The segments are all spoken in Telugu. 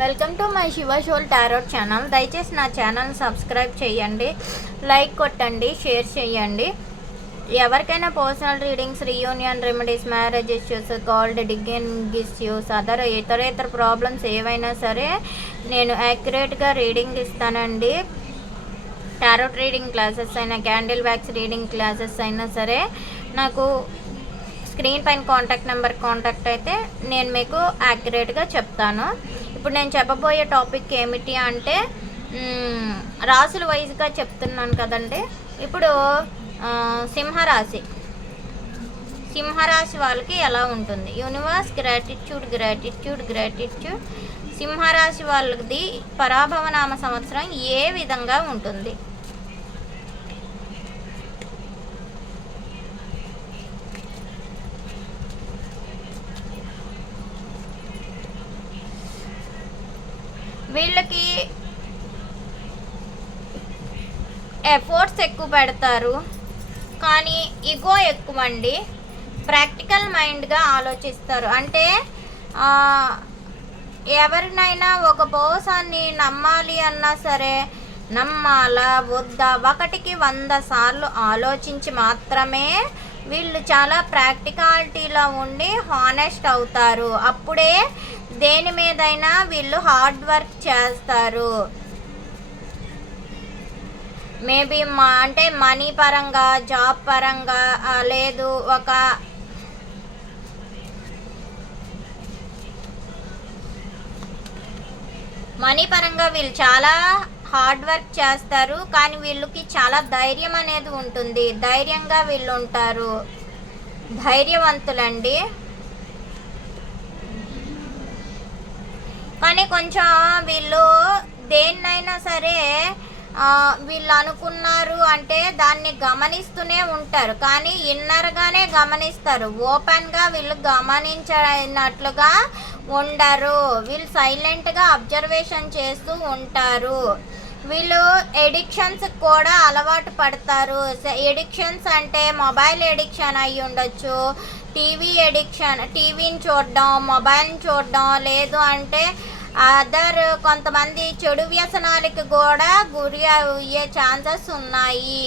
Welcome to my Shiva shawl tarot channel. దయచేసి నా ఛానల్ సబ్స్క్రైబ్ చేయండి, లైక్ కొట్టండి, షేర్ చేయండి. ఎవరికైనా personal readings, reunion remedies, marriage issues, gold digging issues, ఇతర ప్రాబ్లమ్స్ ఏవైనా సరే నేను యాక్యురేట్గా రీడింగ్ ఇస్తానండి. టారోట్ రీడింగ్ క్లాసెస్ అయినా, క్యాండిల్ వ్యాక్స్ రీడింగ్ క్లాసెస్ అయినా సరే నాకు స్క్రీన్ పైన కాంటాక్ట్ అయితే నేను మీకు యాక్యురేట్గా చెప్తాను. ఇప్పుడు నేను చెప్పబోయే టాపిక్ ఏమిటి అంటే రాసుల వైజ్గా చెప్తున్నాను కదండి. ఇప్పుడు సింహరాశి వాళ్ళకి ఎలా ఉంటుంది? Universe gratitude. సింహరాశి వాళ్ళది పరాభవనామ సంవత్సరం ఏ విధంగా ఉంటుంది? వీళ్ళకి ఎఫర్ట్స్ ఎక్కువ పెడతారు, కానీ ఈగో ఎక్కువ అండి. ప్రాక్టికల్ మైండ్గా ఆలోచిస్తారు. అంటే ఎవరినైనా ఒక పర్సన్ని నమ్మాలి అన్నా సరే నమ్మాలా వద్దా 1కి 100 సార్లు ఆలోచించి మాత్రమే వీళ్ళు చాలా ప్రాక్టికాలిటీలో ఉండి హానెస్ట్ అవుతారు. అప్పుడే దేని మీదైనా వీళ్ళు హార్డ్ వర్క్ చేస్తారు. మేబీ అంటే మనీ పరంగా, జాబ్ పరంగా, లేదు ఒక మనీ పరంగా వీళ్ళు చాలా హార్డ్ వర్క్ చేస్తారు. కానీ వీళ్ళకి చాలా ధైర్యం అనేది ఉంటుంది. ధైర్యంగా వీళ్ళు ఉంటారు, ధైర్యవంతులండి. కానీ కొంచెం వీళ్ళు దేన్నైనా సరే వీళ్ళు అనుకున్నారు అంటే దాన్ని గమనిస్తూనే ఉంటారు, కానీ ఇన్నర్గానే గమనిస్తారు. ఓపెన్గా వీళ్ళు గమనించినట్లుగా ఉండరు. వీళ్ళు సైలెంట్గా అబ్జర్వేషన్ చేస్తూ ఉంటారు. వీళ్ళు ఎడిక్షన్స్ కూడా అలవాటు పడతారు. ఎడిక్షన్స్ అంటే మొబైల్ ఎడిక్షన్ అయి ఉండొచ్చు, టీవీ ఎడిక్షన్, టీవీని చూడడం, మొబైల్ని చూడడం, లేదు అంటే కొంతమంది చెడు వ్యసనాలకి కూడా గురి అయ్యే ఛాన్సెస్ ఉన్నాయి.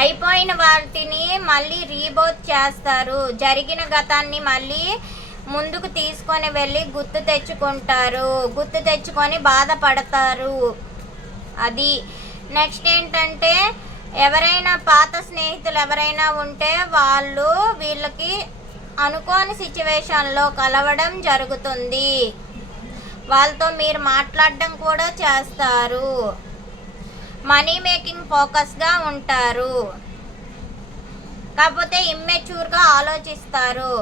అయిపోయిన వాటిని మళ్ళీ రీబోత్ చేస్తారు. జరిగిన గతాన్ని మళ్ళీ ముందుకు తీసుకొని వెళ్ళి గుర్తు తెచ్చుకొని బాధపడతారు. అది నెక్స్ట్ ఏంటంటే ఎవరైనా పాత స్నేహితులు ఎవరైనా ఉంటే వాళ్ళు వీళ్ళకి అనుకోని సిచ్యువేషన్లో కలవడం జరుగుతుంది. వాళ్ళతో మీరు మాట్లాడడం కూడా చేస్తారు. మనీ మేకింగ్ ఫోకస్గా ఉంటారు, కాకపోతే ఇమ్మెచ్యూర్గా ఆలోచిస్తారు.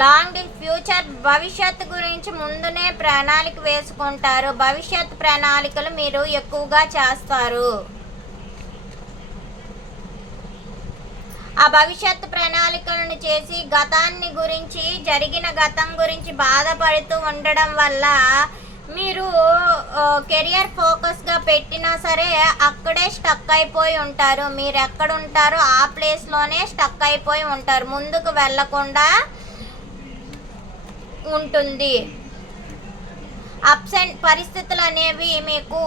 లాంగ్ ఫ్యూచర్, భవిష్యత్తు గురించి ముందునే ప్రణాళిక వేసుకుంటారు. భవిష్యత్ ప్రణాళికలు మీరు ఎక్కువగా చేస్తారు. ఆ భవిష్యత్తు ప్రణాళికలను చేసి జరిగిన గతం గురించి బాధపడుతూ ఉండడం వల్ల మీరు కెరియర్ ఫోకస్గా పెట్టినా సరే అక్కడే స్టక్ అయిపోయి ఉంటారు. మీరు ఎక్కడుంటారో ఆ ప్లేస్లోనే స్టక్ అయిపోయి ఉంటారు, ముందుకు వెళ్ళకుండా ఉంటుంది. పరిస్థితులు అనేవి మీకు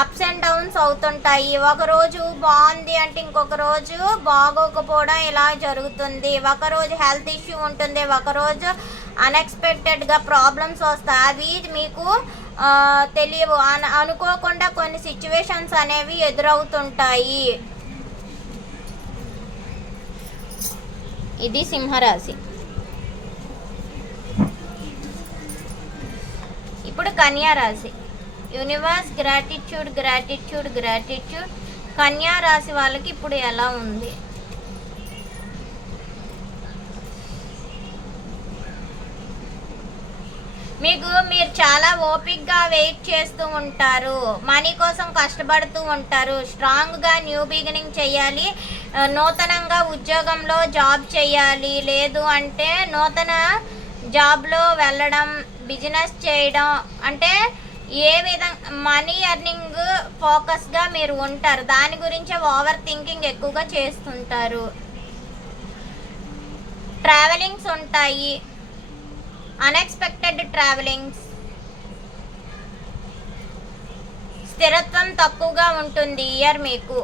అప్స్ అండ్ డౌన్స్ అవుతుంటాయి. ఒకరోజు బాగుంది అంటే ఇంకొక రోజు బాగోకపోవడం ఇలా జరుగుతుంది. ఒకరోజు హెల్త్ ఇష్యూ ఉంటుంది, ఒకరోజు అన్ఎక్స్పెక్టెడ్గా ప్రాబ్లమ్స్ వస్తాయి. అవి మీకు తెలియవు. అనుకోకుండా కొన్ని సిచ్యువేషన్స్ అనేవి ఎదురవుతుంటాయి. ఇది సింహరాశి. ఇప్పుడు కన్యా రాశి. Universe gratitude. కన్యా రాశి వాళ్ళకి ఇప్పుడు ఎలా ఉంది? మీరు చాలా ఓపిక్గా వెయిట్ చేస్తూ ఉంటారు. మనీ కోసం కష్టపడుతూ ఉంటారు. స్ట్రాంగ్గా న్యూ బిగినింగ్ చేయాలి. నూతనంగా ఉద్యోగంలో జాబ్ చేయాలి, లేదు అంటే నూతన జాబ్లో వెళ్ళడం, బిజినెస్ చేయడం, అంటే ఏ విధంగా మనీ ఎర్నింగ్ ఫోకస్గా మీరు ఉంటారు, దాని గురించే ఓవర్ థింకింగ్ ఎక్కువగా చేస్తుంటారు. ట్రావెలింగ్స్ ఉంటాయి, అన్ఎక్స్పెక్టెడ్ ట్రావెలింగ్స్. స్థిరత్వం తక్కువగా ఉంటుంది ఈ ఇయర్ మీకు.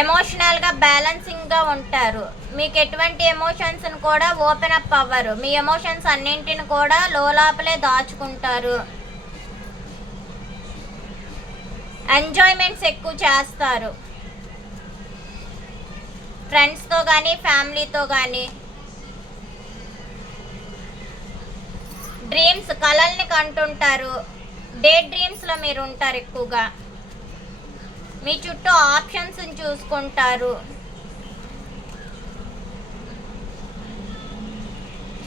ఎమోషనల్గా బ్యాలెన్సింగ్గా ఉంటారు. మీకు ఎటువంటి ఎమోషన్స్ని కూడా ఓపెన్ అప్ అవ్వరు. మీ ఎమోషన్స్ అన్నింటిని కూడా లోపలే దాచుకుంటారు. ఎంజాయ్మెంట్స్ ఎక్కువ చేస్తారు, ఫ్రెండ్స్తో కానీ ఫ్యామిలీతో కానీ. డ్రీమ్స్, కలల్ని కంటుంటారు. డే డ్రీమ్స్లో మీరు ఉంటారు ఎక్కువగా. మీ చుట్టూ ఆప్షన్స్ని చూసుకుంటారు.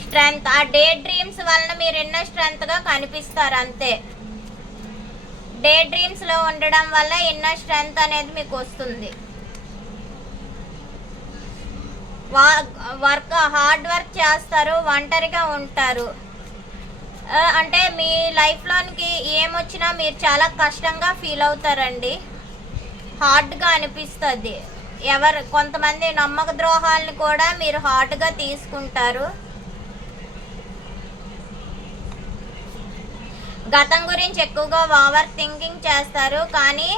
స్ట్రెంగ్త్, ఆ డే డ్రీమ్స్ వలన మీరు ఎన్నో స్ట్రెంగ్త్గా కనిపిస్తారు అంతే. డే డ్రీమ్స్లో ఉండడం వల్ల ఎన్నో స్ట్రెంగ్త్ అనేది మీకు వస్తుంది. హార్డ్ వర్క్ చేస్తారు, ఒంటరిగా ఉంటారు. అంటే మీ లైఫ్లోనికి ఏమొచ్చినా మీరు చాలా కష్టంగా ఫీల్ అవుతారండి, హార్డ్గా అనిపిస్తుంది. కొంతమంది నమ్మక ద్రోహాలని కూడా మీరు హార్డ్గా తీసుకుంటారు. గతం గురించి ఎక్కువగా ఓవర్ థింకింగ్ చేస్తారు, కానీ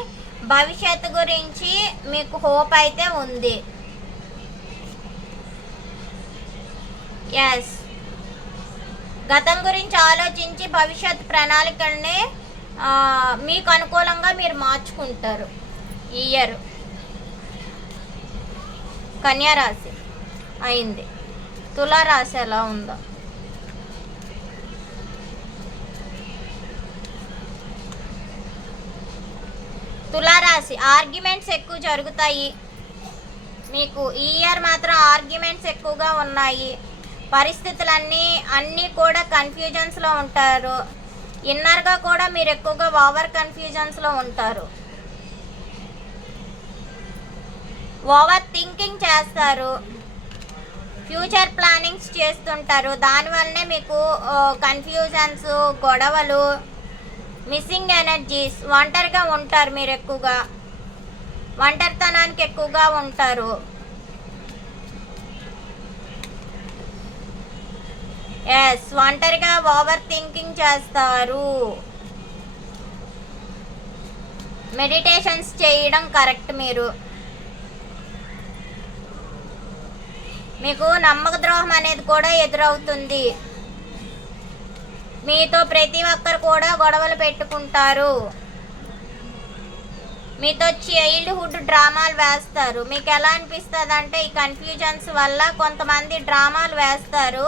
భవిష్యత్తు గురించి మీకు హోప్ అయితే ఉంది. ఎస్, గతం గురించి ఆలోచించి భవిష్యత్ ప్రణాళికల్ని మీకు అనుకూలంగా మీరు మార్చుకుంటారు ఈ ఇయర్. కన్యా రాశి అయింది. తులారాశి ఎలా ఉందో? తులారాశి ఆర్గ్యుమెంట్స్ ఎక్కువ జరుగుతాయి మీకు. ఈ ఇయర్ మాత్రం ఆర్గ్యుమెంట్స్ ఎక్కువగా ఉన్నాయి. అన్నీ కూడా కన్ఫ్యూజన్స్లో ఉంటారు. ఇన్నర్గా కూడా మీరు ఎక్కువగా ఓవర్ కన్ఫ్యూజన్స్లో ఉంటారు. ఓవర్ థింకింగ్ చేస్తారు, ఫ్యూచర్ ప్లానింగ్స్ చేస్తుంటారు. దానివల్లనే మీకు కన్ఫ్యూజన్స్, గొడవలు, మిస్సింగ్ ఎనర్జీస్. ఒంటరిగా ఉంటారు మీరు ఎక్కువగా, ఒంటరితనానికి ఎక్కువగా ఉంటారు. ఎస్, ఒంటరిగా ఓవర్ థింకింగ్ చేస్తారు. మెడిటేషన్స్ చేయడం కరెక్ట్. మీకు నమ్మక ద్రోహం అనేది కూడా ఎదురవుతుంది. మీతో ప్రతి ఒక్కరు కూడా గొడవలు పెట్టుకుంటారు. మీతో చైల్డ్హుడ్ డ్రామాలు వేస్తారు. మీకు ఎలా అనిపిస్తుంది అంటే ఈ కన్ఫ్యూజన్స్ వల్ల కొంతమంది డ్రామాలు వేస్తారు.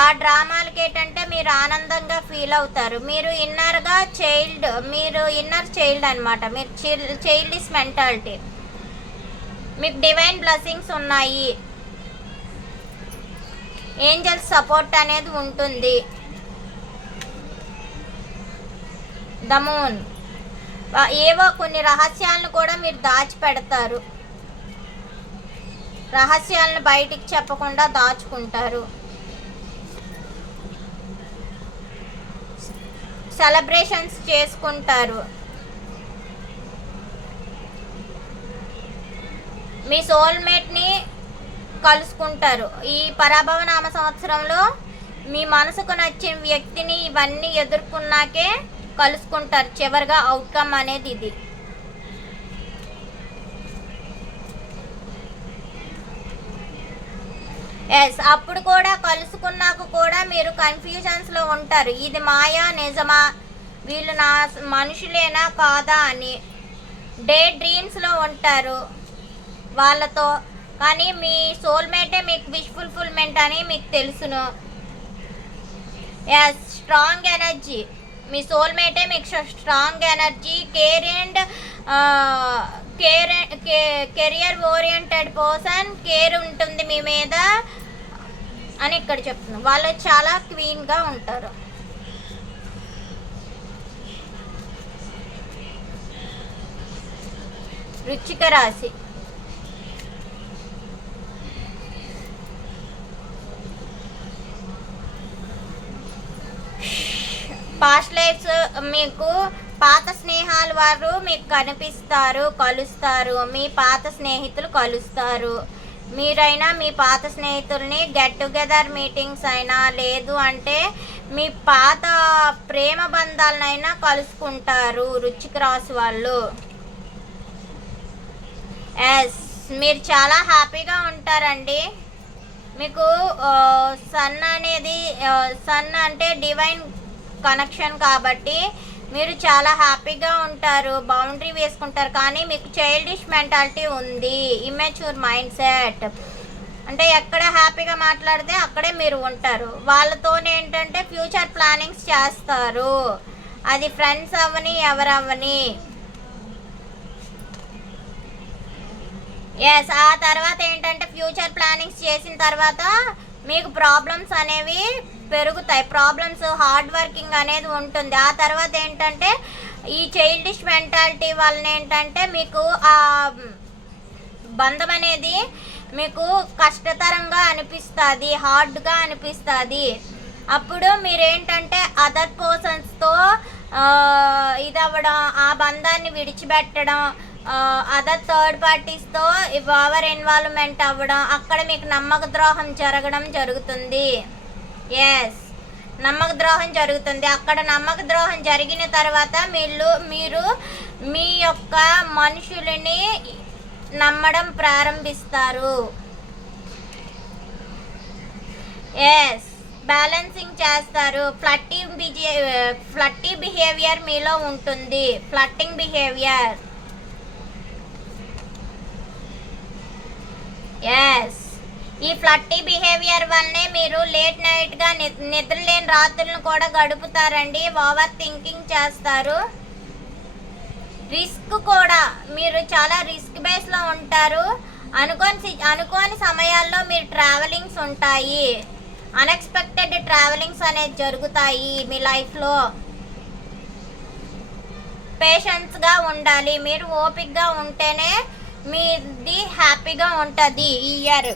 ఆ డ్రామాలకి ఏంటంటే మీరు ఆనందంగా ఫీల్ అవుతారు. మీరు ఇన్నర్ చైల్డ్ అనమాట. మీరు చైల్డిష్ మెంటాలిటీ. మీకు డివైన్ బ్లెస్సింగ్స్ ఉన్నాయి. ఏంజల్స్ సపోర్ట్ అనేది ఉంటుంది. The moon. ఏవో కొన్ని రహస్యాలను కూడా మీరు దాచిపెడతారు. రహస్యాలను బయటికి చెప్పకుండా దాచుకుంటారు. సెలబ్రేషన్స్ చేసుకుంటారు. మీ సోల్మేట్ని కలుసుకుంటారు. ఈ పరాభవ నామ సంవత్సరంలో మీ మనసుకు నచ్చిన వ్యక్తిని ఇవన్నీ ఎదుర్కొన్నాకే కలుసుకుంటారు. చివరిగా అవుట్కమ్ అనేది ఇది. ఎస్, అప్పుడు కూడా కలుసుకున్నాక కూడా మీరు కన్ఫ్యూజన్స్లో ఉంటారు. ఇది మాయా, నిజమా, వీళ్ళు నా మనుషులేనా కాదా అని. డే డ్రీమ్స్లో ఉంటారు వాళ్ళతో, కానీ మీ సోల్మేటే మీకు విష్ ఫుల్ఫిల్మెంట్ అని మీకు తెలుసును. Yes, strong energy. మీ సోల్మేటే మీకు strong energy. Career oriented person. Care ఉంటుంది మీ మీద అని ఇక్కడ చెప్తున్నాను. వాళ్ళు చాలా క్వీన్గా ఉంటారు. వృశ్చిక రాశి. పాస్ట్ లైఫ్స్ మీకు పాత స్నేహాల వారు మీకు కనిపిస్తారు, కలుస్తారు. మీ పాత స్నేహితులు కలుస్తారు. మీరైనా మీ పాత స్నేహితుల్ని గెట్ టుగెదర్ మీటింగ్స్ అయినా లేదు అంటే మీ పాత ప్రేమ బంధాలనైనా కలుసుకుంటారు వృశ్చిక రాశి వాళ్ళు. ఎస్, మీరు చాలా హ్యాపీగా ఉంటారండి. మీకు సన్ అనేది సన్ అంటే డివైన్ కనెక్షన్ కాబట్టి మీరు చాలా హ్యాపీగా ఉంటారు, బౌండరీ వేసుకుంటారు. కానీ మీకు చైల్డిష్ మెంటాలిటీ ఉంది, ఇమ్మెచ్యూర్ మైండ్ సెట్. అంటే ఎక్కడ హ్యాపీగా మాట్లాడితే అక్కడే మీరు ఉంటారు. వాళ్ళతోనే ఏంటంటే ఫ్యూచర్ ప్లానింగ్స్ చేస్తారు, అది ఫ్రెండ్స్ అవ్వని ఎవరవ్వని. ఎస్, ఆ తర్వాత ఏంటంటే ఫ్యూచర్ ప్లానింగ్స్ చేసిన తర్వాత మీకు ప్రాబ్లమ్స్ అనేవి పెరుగుతాయి. ప్రాబ్లమ్స్, హార్డ్ వర్కింగ్ అనేది ఉంటుంది. ఆ తర్వాత ఏంటంటే ఈ చైల్డిష్ మెంటాలిటీ వలన ఏంటంటే మీకు ఆ బంధం అనేది మీకు కష్టతరంగా అనిపిస్తుంది, హార్డ్గా అనిపిస్తుంది. అప్పుడు మీరేంటంటే అదర్ పర్సన్స్తో ఇదవ్వడం, ఆ బంధాన్ని విడిచిపెట్టడం, అదర్ థర్డ్ పార్టీస్తో ఓవర్ ఇన్వాల్వ్మెంట్ అవ్వడం, అక్కడ మీకు నమ్మక ద్రోహం జరగడం జరుగుతుంది. ఎస్, నమ్మక ద్రోహం జరుగుతుంది. అక్కడ నమ్మక ద్రోహం జరిగిన తర్వాత మీరు మీ యొక్క మనుషులని నమ్మడం ప్రారంభిస్తారు. ఎస్, బ్యాలెన్సింగ్ చేస్తారు. ఫ్లట్టీ బిహేవియర్ మీలో ఉంటుంది, ఫ్లట్టింగ్ బిహేవియర్. ఎస్, ఈ ఫ్లట్టీ బిహేవియర్ వల్లనే మీరు లేట్ నైట్గా నిద్రలేని రాత్రులను కూడా గడుపుతారండి. ఓవర్ థింకింగ్ చేస్తారు. రిస్క్ కూడా, మీరు చాలా రిస్క్ బేస్లో ఉంటారు. అనుకోని సమయాల్లో మీరు ట్రావెలింగ్స్ ఉంటాయి, అన్ఎక్స్పెక్టెడ్ ట్రావెలింగ్స్ అనేది జరుగుతాయి మీ లైఫ్లో. పేషెన్స్గా ఉండాలి. మీరు ఓపిక్గా ఉంటేనే మీది హ్యాపీగా ఉంటుంది ఈ ఇయర్.